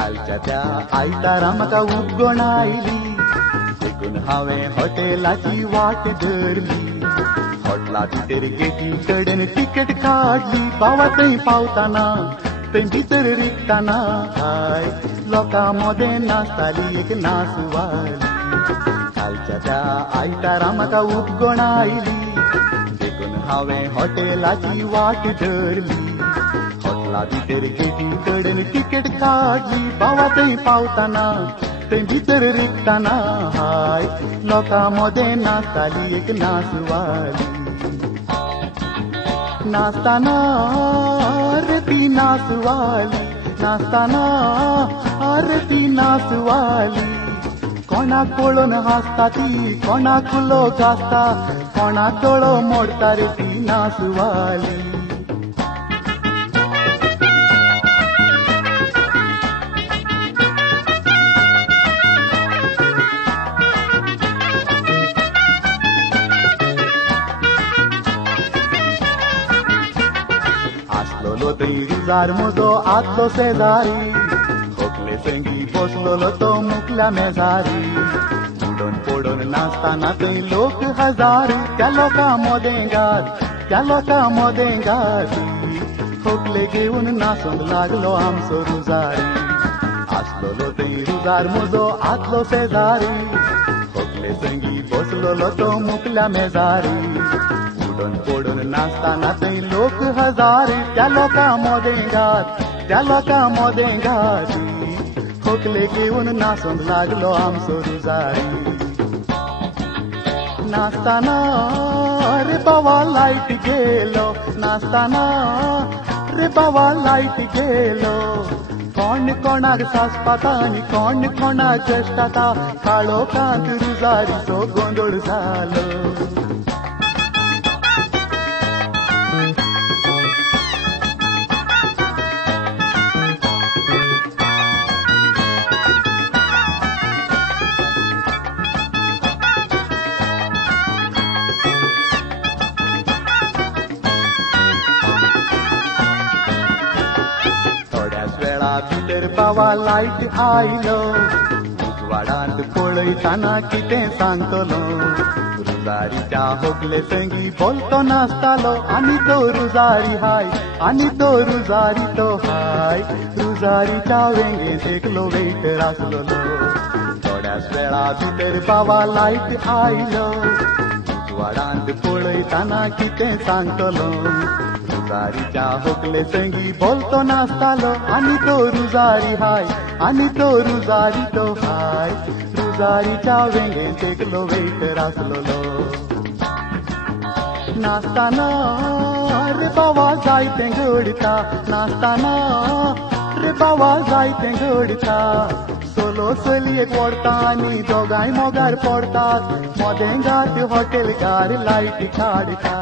कालच्या त्या आयतारा म्हाका उबगण आयली देखून हांवें हॉटेलाची वाट धरली हॉटेला भितर गेटी कडेन तिकेट काडली बावा थंय पावतना थंय भितर रिकताना हाय लोकां मोदें नाचताली एक नाचवाली कालच्या त्या आयतारा म्हाका उबगण आयली देखून हांवें हॉटेलाची वाट धरली हॉटेला भितर गेटी कडेन तिकेट काडली बावा थंय पावतना थंय भितर रिकताना हाय लोकां मोदें नाचताली एक नाचवाली नाचताना रे ती नाचवाली नाचताना रे ती नाचवाली कोणाक पळोवन हासता ती कोणाक लोक आसता कोणाक दोळो मोडटा रे ती नाचवाली आसलोलो थंय रुजार म्हजो आदलो शेजारी खोकले संगी बसलोलो तो मुखल्या मेजारी उडोन पडोन नाचताना थंय लोक हजारी त्या लोकां मोदें घात त्या लोकां मोदें घाती खोकले घेवन नाचूंक लागलो आमचो रुजारी आसलोलो थंय रुजार म्हजो आदलो शेजारी खोकले संगी बसलोलो तो मुखल्या मेजारी उडोन पडोन नाचताना थंय लोक हजारी त्या लोकां मोदें घात त्या लोकां मोदें घाती खोकले घेवन नाचूंक लागलो आमचो रुजारी नाचताना रे बाबा लायट गेलो नाचताना रे बाबा लायट गेलो कोण कोणाक सासपाता आनी कोण कोणाक चेष्टाता काळो कांत रुजारीचो गोंदळ जालो भितर बाबा लायट आयलो उजवाडांत पळयताना कितें सांगतलो रुजारीच्या होगले संगी बोलतो नाचतालो आनी तो रुजारी हाय आनी तो रुजारी तो हाय रुजारीच्या वेंगेंत एकलो वेटर आसलोलो थोड्याच वेळा भितर बाबा लायट आयलो उजवाडांत पळयताना कितें सांगतलो रुजारीच्या होगले संगी बोलतो नाचतालो आनी तो रुजारी हाय आनी तो रुजारी तो हाय रुजारीच्या वेंगेंत एकलो वेटर आसलोलो नाचताना रे बाबा जायतें घडटा नाचताना रे बाबा जायतें घडटा सोलो चलयेक ओडटा आनी दोगांय मोगार पडटात मोदें घात हॉटेलकार लायटी काडटा